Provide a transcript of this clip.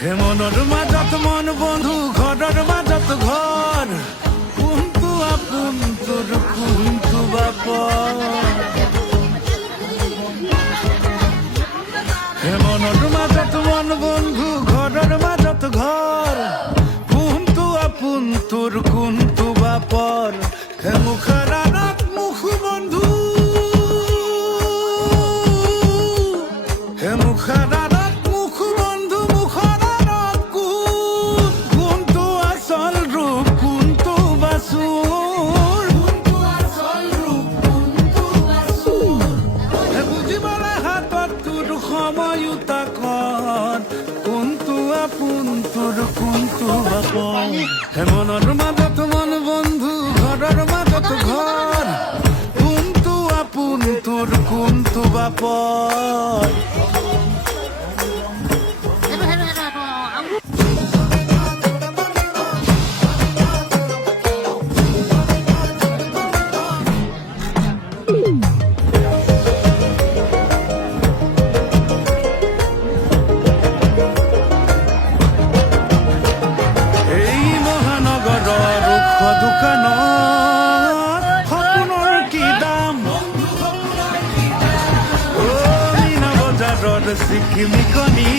হে মনৰ মাজত মন বন্ধু ঘৰৰ মাজত ঘৰ কোনটো আপোন তোৰ কোনটো বাপৰ হে মনৰ মাজত মন বন্ধু ঘৰৰ মাজত ঘৰ কোনটো আপোন তোৰ কোনটো বাপৰ হে মুখৰ আঁৰত মুখ বন্ধু হে মুখৰ আঁৰত মুখ বন্ধু মুখৰ আঁৰত কোনটো আচল ৰূপ কোনটো বাচুৰ হে বুজিবলৈ হাতত তোৰ সময়ো তাকত কোনটো আপোন তোৰ কোনটো বাপৰ হে মনৰ মাজত মন বন্ধু ঘৰৰ মাজত ঘৰ কোনটো আপোন তোৰ কোনটো বাপৰ এই মহানগৰৰ ওখ দোকানত সপোনৰ কি দাম মীনা বজাৰৰ চিকিমি কণী